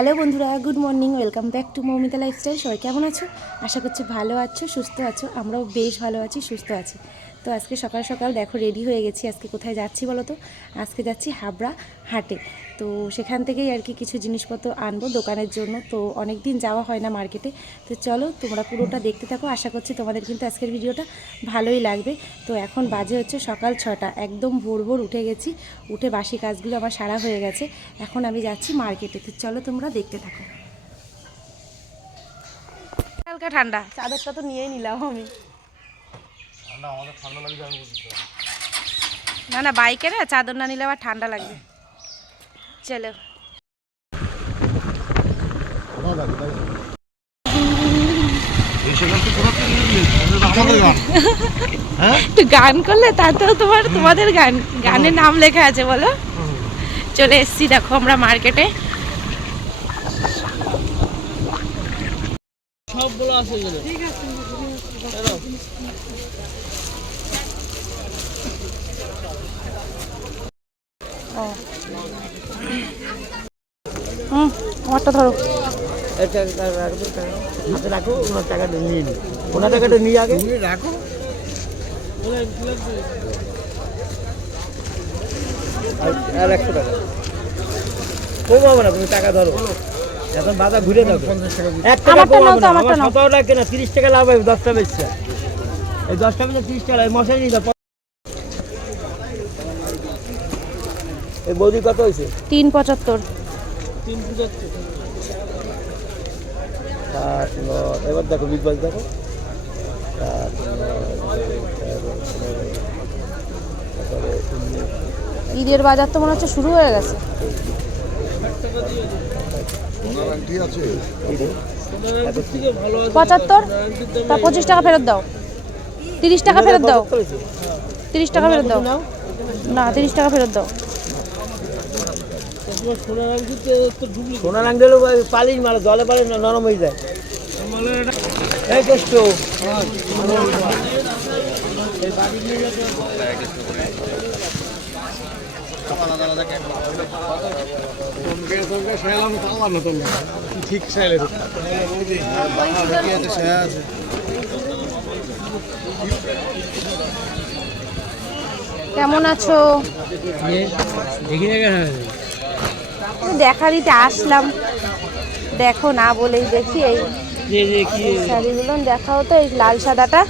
Hello বন্ধুরা, good morning, welcome back to Moumita lifestyle. সবাই কেমন আছো? আশা করছি ভালো আছো, সুস্থ আছো। আমরাও বেশ ভালো আছি, সুস্থ আছি। তো আজকে সকাল সকাল দেখো রেডি হয়ে গেছি। আজকে কোথায় যাচ্ছি বলো তো? আজকে যাচ্ছি হাবড়া হাটে। তো সেখান থেকেই আর কি কিছু জিনিসপত্র আনবো দোকানের জন্য। তো অনেক দিন যাওয়া হয় না মার্কেটে। তো চলো তোমরা পুরোটা দেখতে থাকো। আশা করছি তোমাদের কিন্তু আজকের ভিডিওটা ভালোই লাগবে। তো এখন বাজে হচ্ছে সকাল 6টা, একদম ভোর ভোর উঠে গেছি। উঠে বাসি কাজগুলো আমার সারা হয়ে গেছে। এখন আমি যাচ্ছি মার্কেটে। তো চলো তোমরা দেখতে থাকো। হালকা ঠান্ডা, চাদরটা তো নিয়েই নিলাম আমি। না না, বাইকে না চাদর না নিলে আবার ঠান্ডা লাগবে। চলো। একটু গান করলে তাতেও তোমাদের গানের নাম লেখা আছে বলো। চলে এসছি দেখো আমরা মার্কেটে। সবগুলো আছে এগুলো। ঠিক আছে। আমারটা ধরো। হাতে রাখো, ওনার টাকাটা নিয়ে নি। ওনার টাকাটা নিয়ে আগে রাখো। আর 100 টাকা কমাবো না, তুমি টাকা ধরো। এখন বাজার ঘুরে দাও। 1 টাকা কমাবো না, আমার 17 টাকা কেনা, 30 টাকা লাভ হবে 10টা বেচছে। এই 10টা বেচে 30 টাকা মশাই নিয়ে দাও। এই বৌদি কত হয়েছে? 3.75। 3.75। এবার দেখো বিগ বাস দেখো। ঈদের বাজার তো মনে হচ্ছে শুরু হয়ে গেছে। 75, তা 25 টাকা ফেরত দাও। 30 টাকা ফেরত দাও। 30 টাকা ফেরত দাও। না, 30 টাকা ফেরত দাও। সোনা রাং দিলেও পালিশ মারে, জলে পালে নরম হয়ে যায়। এই কষ্ট ঠিক চাইলে কেমন আছো? দেখা দিতে আসলাম। দেখো না বলেই দেখি এই শাড়িগুলো দেখাও তো। এই লাল সাদাটা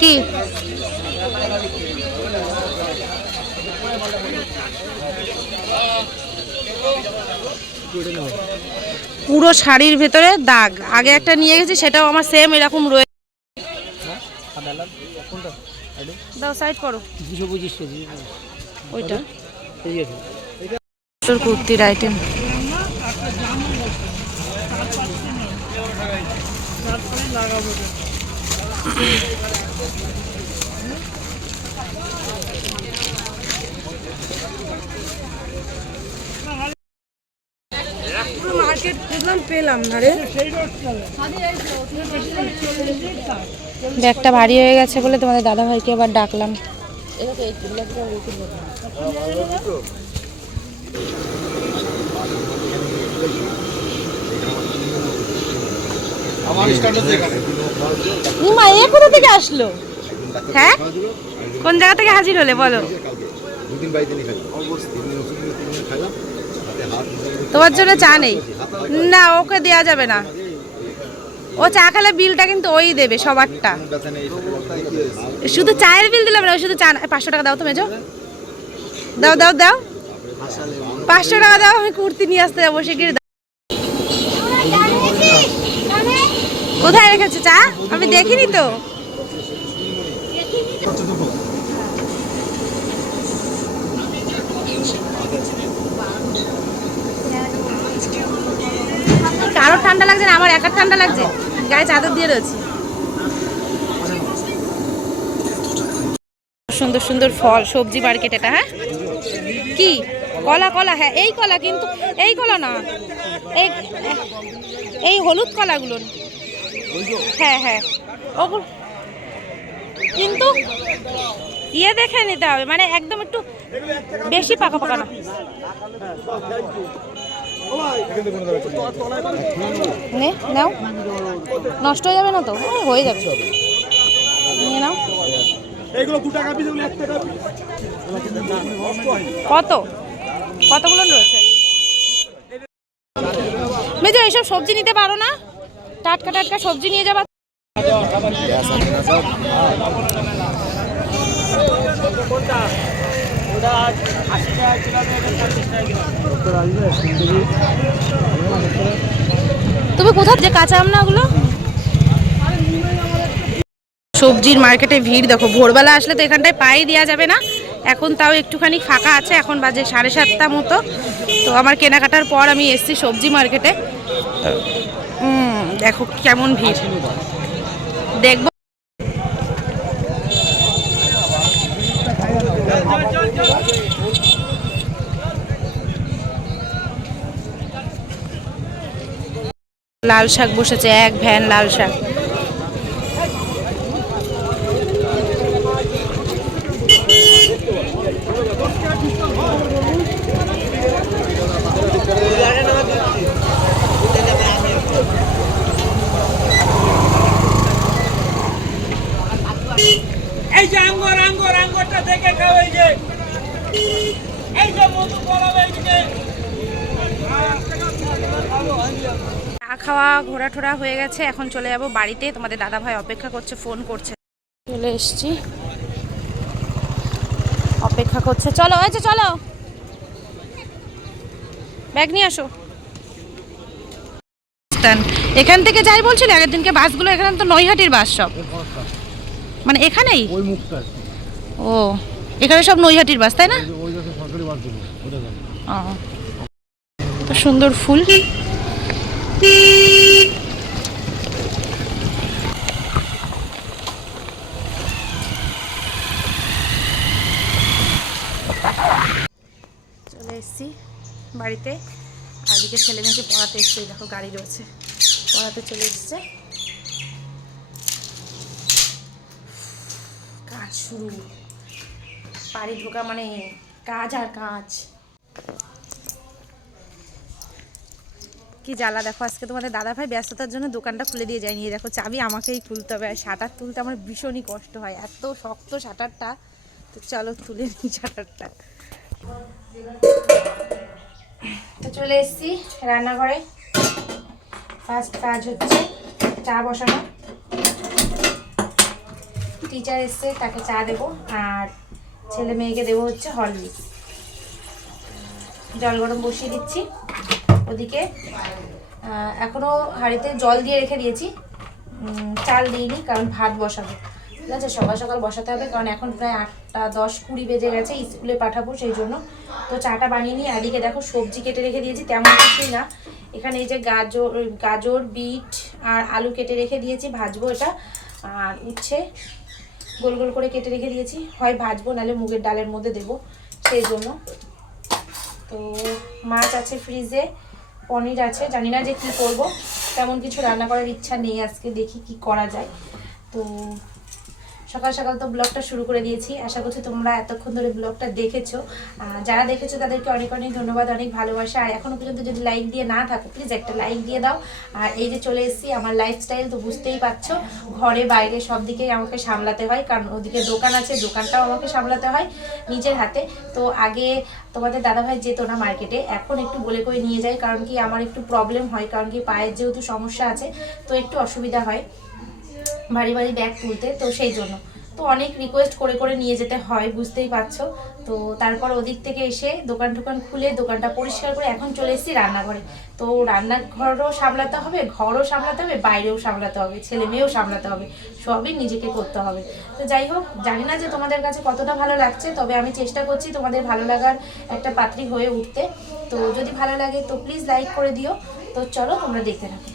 কি? পুরো শাড়ির ভেতরে দাগ। আগে একটা নিয়ে গেছি, সেটাও আমার সেম এরকম রয়েছে। দাও সাইড করো। 225 কেজি ওইটা ঠিক আছে। তোর কুর্তির আইটেম। মার্কেট খুঁজলাম, পেলাম না রে। ব্যাগটা ভারী হয়ে গেছে বলে তোমাদের দাদা ভাইকে আবার ডাকলাম। মা এ কোথা থেকে আসলো? হ্যাঁ, কোন জায়গা থেকে হাজির হলে বলো? তোমার জন্য চা নেই? না, ওকে দেয়া যাবে না। ও চা খেলে বিলটা কিন্তু ওই দেবে সবারটা। শুধু চায়ের বিল দিলাম না, শুধু চা। 500 টাকা দাও তো মেজো। দাও দাও দাও, 500 টাকা দাও। আমি কুর্তি নিয়ে আসতে যাবো, সে গিয়ে। কোথায় রেখেছে চা? আমি দেখিনি তো। কারোর ঠান্ডা লাগছে না, আমার একার ঠান্ডা লাগছে। গায়ে চাদর দিয়ে রয়েছে। সুন্দর সুন্দর ফল সবজি মার্কেট এটা। হ্যাঁ, কি কলা? কলা, হ্যাঁ এই কলা, কিন্তু এই কলা না, এই হলুদ কলাগুলো। হ্যাঁ হ্যাঁ, ওগুলো কিন্তু ইয়ে দেখে নিতে হবে, মানে একদম একটু বেশি পাকা পাকা না। নাও, নষ্ট হয়ে যাবে না তো? হয়ে যাবে, নিয়ে নাও। এইগুলো 2 টাকা পিস, এগুলো 1 টাকা পিস। কত কতগুলো রয়েছে? মেজো এইসব সবজি নিতে পারো না? টাটকা টাটকা সবজি নিয়ে যাবা। তুমি কোথা যে কাঁচা আম না ওগুলো? সবজির মার্কেটে ভিড় দেখো, ভোরবেলা আসলে তো এখানটায় পাই দেওয়া যাবে না। এখন তাও একটুখানি ফাঁকা আছে, এখন বাজে 7:30 মতো। তো আমার কেনাকাটার পর আমি এসছি সবজি মার্কেটে। দেখো কেমন ভিড়, দেখবো। লাল শাক বসেছে, এক ভ্যান লাল শাক। এই যে আঙ্গুরটা দেখে খাও, এই যে মধু পড়াবে চা খাওয়া ঘোরা টোরা হয়ে গেছে, এখন চলে যাব বাড়িতে। তোমাদের দাদা ভাই অপেক্ষা করছে, ফোন করছে। চলে এসছি, অপেক্ষা করছে। চলো, আচ্ছা চলো, ব্যাগ নিয়ে আসো। এখান থেকে যাই বলছিলে আগের দিনকে বাসগুলো, এখানে তো নৈহাটির বাস সব, মানে এখানেই ওই মুখটা ও, এখানে সব নৈহাটির বাস, তাই না? ওই যে সরকারি বাসগুলো ওটা জানো। তো সুন্দর ফুল। চলে এসছি বাড়িতে, আর এদিকে ছেলে মেয়েকে পড়াতে এসছে। দেখো গাড়ি রয়েছে, পড়াতে চলে এসছে। কাজ শুরু, বাড়ি ঢোকা মানে কাজ আর কাজ। কি জ্বালা দেখো, আজকে তোমাদের দাদা ভাই ব্যস্ততার জন্য দোকানটা খুলে দিয়ে যায়নি। দেখো চাবি আমাকেই খুলতে হবে, আর শাটার তুলতে আমার ভীষণই কষ্ট হয়, এত শক্ত শাটারটা। তো চলো তুলে নিই শাটারটা। তো চলে এসেছি রান্নাঘরে। ফার্স্ট কাজ হচ্ছে চা বসানো। টিচার এসছে, তাকে চা দেবো, আর ছেলে মেয়েকে দেবো হচ্ছে হরলিক্স। জল গরম বসিয়ে দিচ্ছি। ওদিকে এখনও হাঁড়িতে জল দিয়ে রেখে দিয়েছি, চাল দিইনি, কারণ ভাত বসাবো। ঠিক আছে, সকাল সকাল বসাতে হবে, কারণ এখন প্রায় 8:10-20 বেজে গেছে, স্কুলে পাঠাবো সেই জন্য। তো চাটা বানিয়ে নিই। এদিকে দেখো সবজি কেটে রেখে দিয়েছি, তেমন কিছুই না। এখানে এই যে গাজর বিট আর আলু কেটে রেখে দিয়েছি, ভাজবো এটা। আর উচ্ছে গোল গোল করে কেটে রেখে দিয়েছি, হয় ভাজবো নাহলে মুগের ডালের মধ্যে দেবো, সেই জন্য। তো মাছ আছে ফ্রিজে, পনির আছে, জানি না যে কি করব, তেমন কিছু রান্না করার ইচ্ছা নেই আজকে, দেখি কি করা যায়। তো সকাল সকাল তো ব্লগটা শুরু করে দিয়েছি। আশা করছি তোমরা এতক্ষণ ধরে ব্লগটা দেখেছো। যারা দেখেছো তাদেরকে অনেক অনেক ধন্যবাদ, অনেক ভালোবাসা। আর এখনও পর্যন্ত যদি লাইক দিয়ে না থাকো, প্লিজ একটা লাইক দিয়ে দাও। আর এই যে চলে এসেছি, আমার লাইফস্টাইল তো বুঝতেই পারছো, ঘরে বাইরে সব দিকেই আমাকে সামলাতে হয়, কারণ ওদিকে দোকান আছে, দোকানটাও আমাকে সামলাতে হয় নিজের হাতে। তো আগে তোমাদের দাদাভাই যেত না মার্কেটে, এখন একটু বলে করে নিয়ে যায়, কারণ কি আমার একটু প্রবলেম হয়, কারণ কি পায়ের যেহেতু সমস্যা আছে, তো একটু অসুবিধা হয় ভারী ভারী ব্যাগ তুলতে, তো সেই জন্য তো অনেক রিকোয়েস্ট করে করে নিয়ে যেতে হয়, বুঝতেই পারছো। তো তারপর ওদিক থেকে এসে দোকান খুলে দোকানটা পরিষ্কার করে এখন চলে এসেছি রান্নাঘরে। তো রান্নাঘরও সামলাতে হবে, ঘরও সামলাতে হবে, বাইরেও সামলাতে হবে, ছেলে মেয়েও সামলাতে হবে, সবই নিজেকে করতে হবে। তো যাই হোক, জানি না যে তোমাদের কাছে কতটা ভালো লাগছে, তবে আমি চেষ্টা করছি তোমাদের ভালো লাগার একটা পাত্রী হয়ে উঠতে। তো যদি ভালো লাগে তো প্লিজ লাইক করে দিও। তো চলো তোমরা দেখতে থাকো।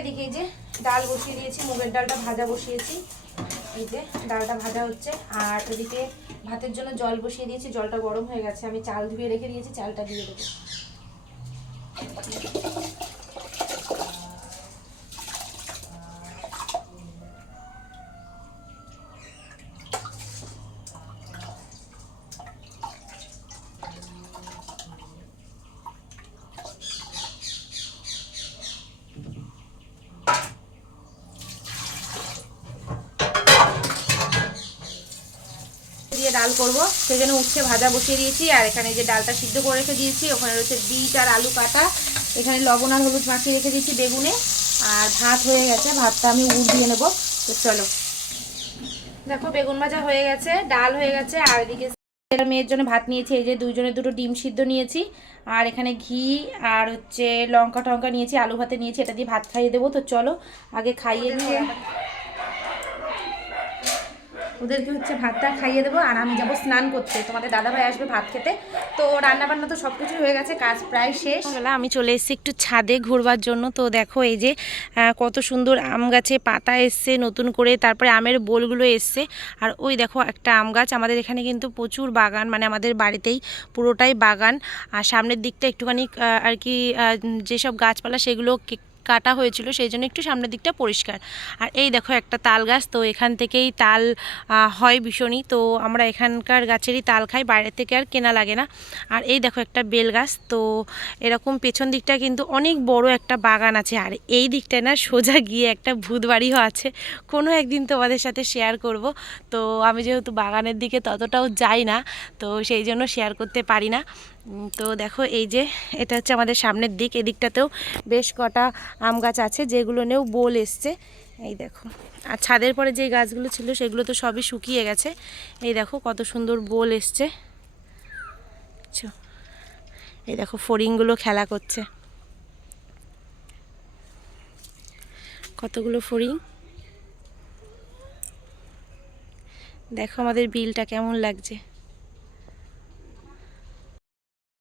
এদিকে এই যে ডাল বসিয়ে দিয়েছি, মুগের ডালটা ভাজা বসিয়েছি, এই যে ডালটা ভাজা হচ্ছে। আর এদিকে ভাতের জন্য জল বসিয়ে দিয়েছি, জলটা গরম হয়ে গেছে, আমি চাল ধুয়ে রেখে দিয়েছি, চালটা দিয়ে দেবো। দিয়ে ডাল করব, সেই জন্য উচ্ছে ভাজা বসিয়ে দিয়েছি। আর এখানে যে ডালটা সিদ্ধ করে রেখে দিয়েছি, ওখানে রয়েছে বিট আর আলু কাটা, এখানে লবণ আর হলুদ মাখিয়ে রেখে দিয়েছি বেগুনে। আর ভাত হয়ে গেছে, ভাতটা আমি উড় দিয়ে নেবো। তো চলো, দেখো বেগুন ভাজা হয়ে গেছে, ডাল হয়ে গেছে। আর এদিকে মেয়ের জন্য ভাত নিয়েছি, এই যে দুইজনের দুটো ডিম সিদ্ধ নিয়েছি। আর এখানে ঘি আর হচ্ছে লঙ্কা টঙ্কা নিয়েছি, আলু ভাতে নিয়েছি, এটা দিয়ে ভাত খাইয়ে দেবো। তো চলো আগে খাইয়ে নিয়ে ওদেরকে হচ্ছে ভাতটা খাইয়ে দেবো। আর আমি যাবো স্নান করতে, তোমাদের দাদাভাই আসবে ভাত খেতে। তো রান্নাবান্না তো সব কিছু হয়ে গেছে, কাজ প্রায় শেষ। আমি চলে এসেছি একটু ছাদে ঘুরবার জন্য। তো দেখো এই যে কত সুন্দর আম গাছে পাতা এসছে নতুন করে, তারপরে আমের বোলগুলো এসছে। আর ওই দেখো একটা আম গাছ, আমাদের এখানে কিন্তু প্রচুর বাগান, মানে আমাদের বাড়িতেই পুরোটাই বাগান। আর সামনের দিকটা একটুখানি আর কি যেসব গাছপালা সেগুলো কাটা হয়েছিল, সেই জন্য একটু সামনের দিকটা পরিষ্কার। আর এই দেখো একটা তাল গাছ, তো এখান থেকেই তাল হয় ভীষণই, তো আমরা এখানকার গাছেরই তাল খাই, বাইরে থেকে আর কেনা লাগে না। আর এই দেখো একটা বেল গাছ, তো এরকম পেছন দিকটা কিন্তু অনেক বড় একটা বাগান আছে। আর এই দিকটায় না সোজা গিয়ে একটা ভূত বাড়িও আছে, কোনো একদিন তোমাদের সাথে শেয়ার করব। তো আমি যেহেতু বাগানের দিকে ততটাও যাই না, তো সেই জন্য শেয়ার করতে পারি না। তো দেখো এই যে এটা হচ্ছে আমাদের সামনের দিক, এদিকটাতেও বেশ কটা আম গাছ আছে যেগুলো নিয়েও বোল এসছে, এই দেখো। আর ছাদের পরে যে গাছগুলো ছিল সেগুলো তো সবই শুকিয়ে গেছে, এই দেখো কত সুন্দর বোল এসছে। এই দেখো ফড়িংগুলো খেলা করছে, কতগুলো ফড়িং। দেখো আমাদের বিলটা কেমন লাগছে।